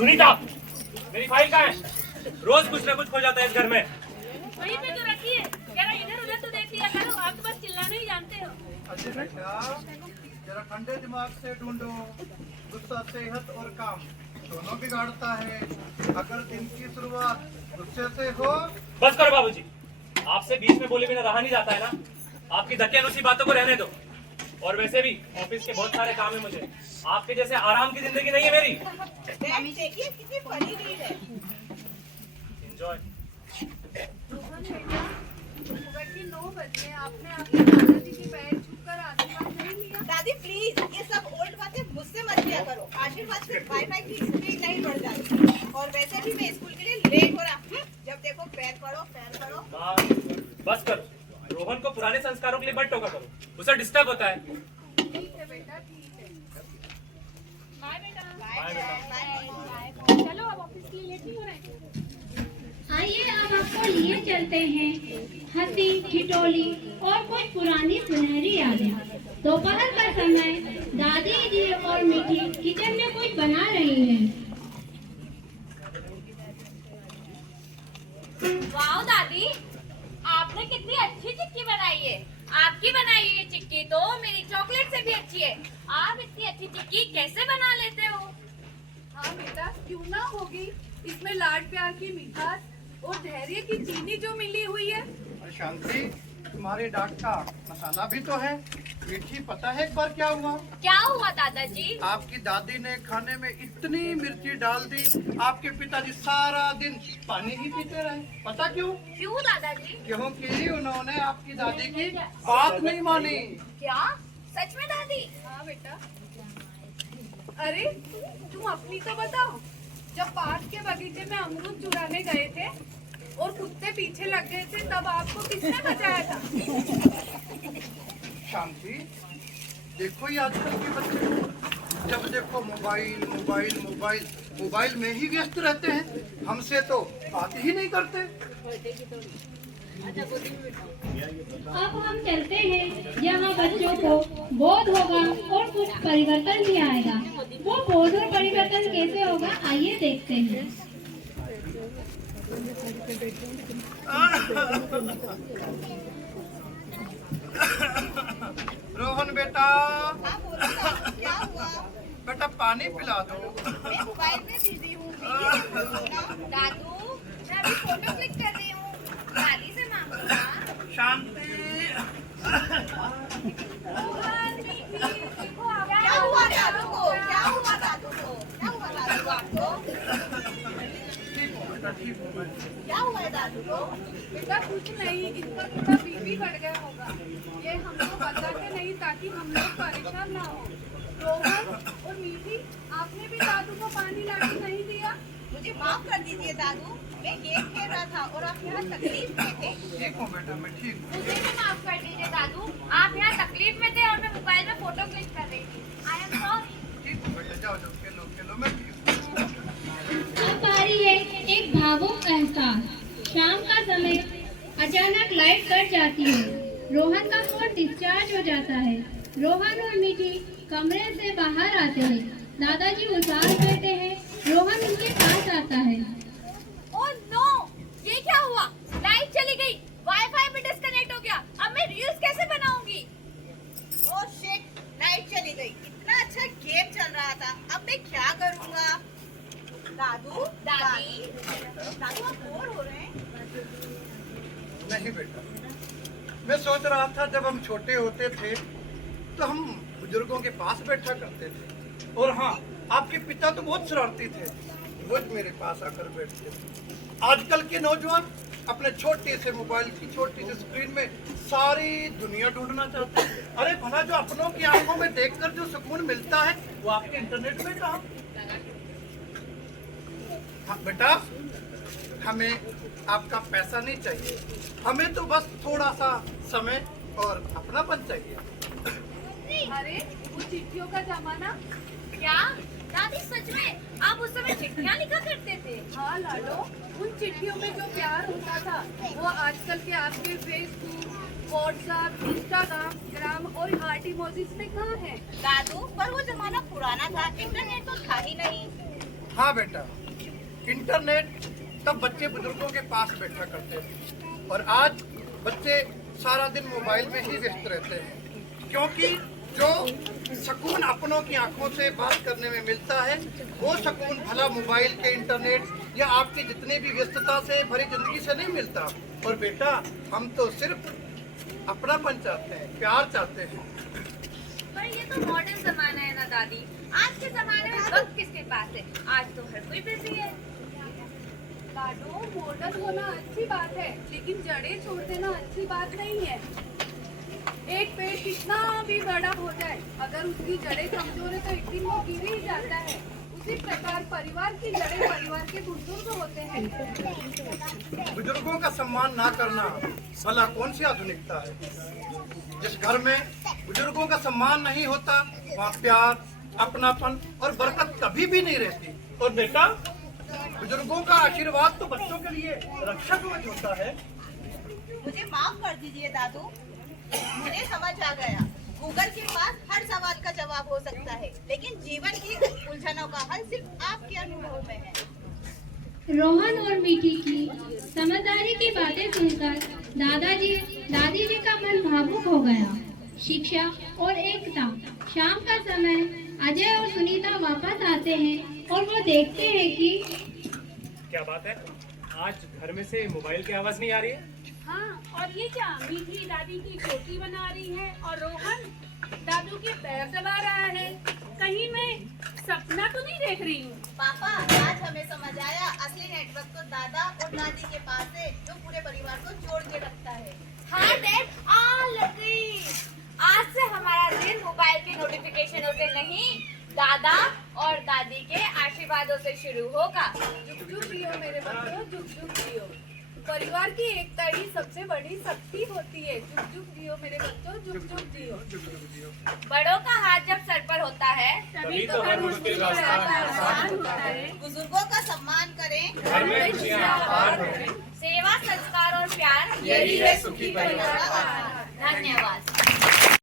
सुनीता, मेरी फाइल कहाँ है? रोज कुछ ना कुछ खो जाता है इस घर में। वहीं पे तो रखी है। जरा इधर उधर तो देख लिया करो, आप तो बस चिल्लाना ही जानते हो। अच्छा बेटा, जरा ठंडे दिमाग से ढूंढो। गुस्सा सेहत और काम दोनों बिगाड़ता है। अगर दिन की शुरुआत गुस्से से हो। बस करो बाबूजी, आपसे बीच में बोले बिना रहा नहीं जाता है ना। आपकी धक्के बातों को रहने दो। और वैसे भी ऑफिस के बहुत सारे काम है मुझे। आपके जैसे आराम की जिंदगी नहीं है मेरी। देखिए कितनी फनी रील है। एंजॉय। रोहन बेटा, सुबह के 9 बजे आपने आपके दादाजी के पैर छूकर आशीर्वाद नहीं लिया। दादी प्लीज ये सब ओल्ड बातें मुझसे मत किया करो। आशीर्वाद से वाईफाई की स्पीड नहीं बढ़ जाती। और वैसे भी मैं स्कूल के लिए लेट हो रहा। जब देखो पैर पड़ो पैर पड़ो। बस करो। रोहन को पुराने संस्कारों के लिए मत टोका करो, उसे डिस्टर्ब होता है। ठीक है बेटा, ठीक है। बाय बेटा। बाय बेटा। चलो अब ऑफिस के लिए लेट नहीं हो रहे हैं। आइए अब आपको लिए चलते हैं हंसी ठिठोली और कुछ पुरानी सुनहरी यादें। दोपहर का समय दादी जी और मीठी किचन में कुछ बना रही हैं। वाओ दादी, आपने कितनी अच्छी चिक्की बनाई है। आपकी बनाई हुई चिक्की तो मेरी चॉकलेट से भी अच्छी है। आप इतनी अच्छी चिक्की कैसे बना लेते हो? हाँ बेटा, क्यों ना होगी। इसमें लाड प्यार की मिठास और धैर्य की चीनी जो मिली हुई है। और शांति, तुम्हारे डांट का मसाला भी तो है। मीठी, पता है एक बार क्या हुआ? क्या हुआ दादाजी? आपकी दादी ने खाने में इतनी मिर्ची डाल दी, आपके पिताजी सारा दिन पानी ही पीते रहे। पता क्यों? क्यों दादाजी? क्योंकि उन्होंने आपकी दादी की बात नहीं मानी। क्या सच में दादी? हाँ बेटा। अरे तुम अपनी तो बताओ। जब पास के बगीचे में अमरूद चुराने गए थे और कुत्ते पीछे लग गए थे, तब आपको किसने बचाया था? शांति, देखो ये आजकल के बच्चे जब देखो मोबाइल मोबाइल मोबाइल मोबाइल में ही व्यस्त रहते हैं। हमसे तो बात ही नहीं करते। अब हम चलते हैं जहाँ बच्चों को बोध होगा और कुछ परिवर्तन भी आएगा। वो बोध और परिवर्तन कैसे होगा, आइए देखते हैं। रोहन बेटा, हाँ बोलो दादी, क्या हुआ? बेटा पानी पिला दो। मैं मोबाइल में बिजी हूँ। दादू, मैं अभी फोटो क्लिक कर रही हूँ। दादी से मांगूंगा। शांति, क्या हुआ दादू को? क्या हुआ दादू को? क्या हुआ दादू को आपको? ठीक हो बेटा, ठीक हो मैं। क्या हुआ है दादू को? बेटा कुछ नहीं, इनका थोड़ा बीपी बढ़ गया होगा। ये हम लोग बताते नहीं ताकि हम लोग परेशान ना हो। रोहन और मीठी, आपने भी दादू को पानी लाके नहीं दिया। मुझे माफ कर दीजिए दादू, मैं गेम खेल रहा था और आप यहाँ तकलीफ में थे। ठीक हूँ बेटा, मैं ठीक हूँ। मुझे भी माफ कर दीजिए दादू, आप यहाँ तकलीफ में थे और मैं मोबाइल में फोटो क्लिक कर रही थी। I am sorry. ठीक हूँ बेटा, जाओ जाओ, खेलो खेलो, मैं ठीक हूँ। अब बारी है एक भावुक एहसास। शाम का समय अचानक लाइट कट जाती है। रोहन का फोन डिस्चार्ज हो जाता है। रोहन और मीठी कमरे से बाहर आते हैं। दादाजी उदास बैठे हैं। रोहन उनके पास आता है। ओह नो, ये क्या हुआ? लाइट चली गई, वाईफाई भी डिस्कनेक्ट हो गया। अब मैं रील्स कैसे बनाऊंगी? ओह शिट, लाइट चली गई। इतना अच्छा गेम चल रहा था, अब मैं क्या करूँगा? दादू, दादी। दादू आप बोर हो रहे हैं? नहीं बेटा, मैं सोच रहा था जब हम छोटे होते थे तो हम बुजुर्गों के पास बैठा करते थे। और हाँ, आपके पिता तो बहुत शरारती थे, रोज मेरे पास आकर बैठते थे। आजकल के नौजवान अपने छोटे से मोबाइल की छोटी सी स्क्रीन में सारी दुनिया ढूंढना चाहते हैं। अरे भला जो अपनों की आंखों में देखकर जो सुकून मिलता है वो आपके इंटरनेट में कहाँ? हाँ बेटा, हमें आपका पैसा नहीं चाहिए, हमें तो बस थोड़ा सा समय और अपनापन चाहिए। अरे वो चिट्ठियों का जमाना। क्या दादी सच में आप उस समय चिट्ठियाँ लिखा करते थे? हाँ लाडो, उन चिट्ठियों में जो प्यार होता था वो आजकल के आपके फेसबुक, व्हाट्सएप, इंस्टाग्राम और हार्ट इमोजीज में कहाँ है? दादू, पर वो जमाना पुराना था, इंटरनेट तो था ही नहीं। हाँ बेटा, इंटरनेट तब बच्चे बुजुर्गों के पास बैठा करते थे और आज बच्चे सारा दिन मोबाइल में ही व्यस्त रहते हैं, क्योंकि जो सुकून अपनों की आंखों से बात करने में मिलता है वो सुकून भला मोबाइल के इंटरनेट या आपकी जितने भी व्यस्तता से भरी जिंदगी से नहीं मिलता। और बेटा, हम तो सिर्फ अपनापन चाहते हैं, प्यार चाहते हैं। पर ये तो मॉडर्न जमाना है ना दादी। आज के जमाने में वक्त किसके पास है? आज तो हर कोई बिजी है। दादू, मॉडर्न होना अच्छी बात है, लेकिन जड़ें छोड़ देना अच्छी बात नहीं है। एक पेड़ कितना भी बड़ा हो जाए, अगर उसकी जड़ें कमजोर है तो एक दिन वो गिर ही जाता है। उसी प्रकार परिवार की जड़ें परिवार के बुजुर्ग होते हैं। बुजुर्गों का सम्मान ना करना भला कौन सी आधुनिकता है? जिस घर में बुजुर्गों का सम्मान नहीं होता वहाँ प्यार, अपनापन और बरकत कभी भी नहीं रहती। और बेटा, बुजुर्गों का आशीर्वाद तो बच्चों के लिए रक्षा कवच होता है। मुझे माफ कर दीजिए दादू, मुझे समझ आ गया। गूगल के पास हर सवाल का जवाब हो सकता है, लेकिन जीवन की उलझनों का हल सिर्फ आपके अनुभव में है। रोहन और मीठी की समझदारी की बातें सुनकर दादाजी दादी जी का मन भावुक हो गया। शिक्षा और एकता। शाम का समय अजय और सुनीता वापस आते हैं और वो देखते हैं कि क्या बात है, आज घर में से मोबाइल की आवाज नहीं आ रही है? हाँ, और ये क्या, मीठी दादी की चोटी बना रही है और रोहन दादू के पैर दबा रहा है। कहीं मैं सपना तो नहीं देख रही हूँ? पापा, आज हमें समझ आया, असली नेटवर्क तो दादा और दादी के पास है, जो पूरे परिवार को जोड़ के रखता है। हाँ डैड, लग गई। आज से हमारा दिन मोबाइल के नोटिफिकेशनों से नहीं, दादा और दादी के आशीर्वादों से शुरू होगा। जुग जुग जियो मेरे बच्चों, जुग जुग जियो। परिवार की एकता ही सबसे बड़ी शक्ति होती है। जुग जुग जियो मेरे बच्चों, जुग जुग जियो। बड़ों का हाथ जब सर पर होता है तभी तो हर मुश्किल रास्ता आसान होता है। बुजुर्गों का सम्मान करें, घर में खुशियां अपार हों। सेवा, संस्कार और प्यार यही है सुखी परिवार का। धन्यवाद।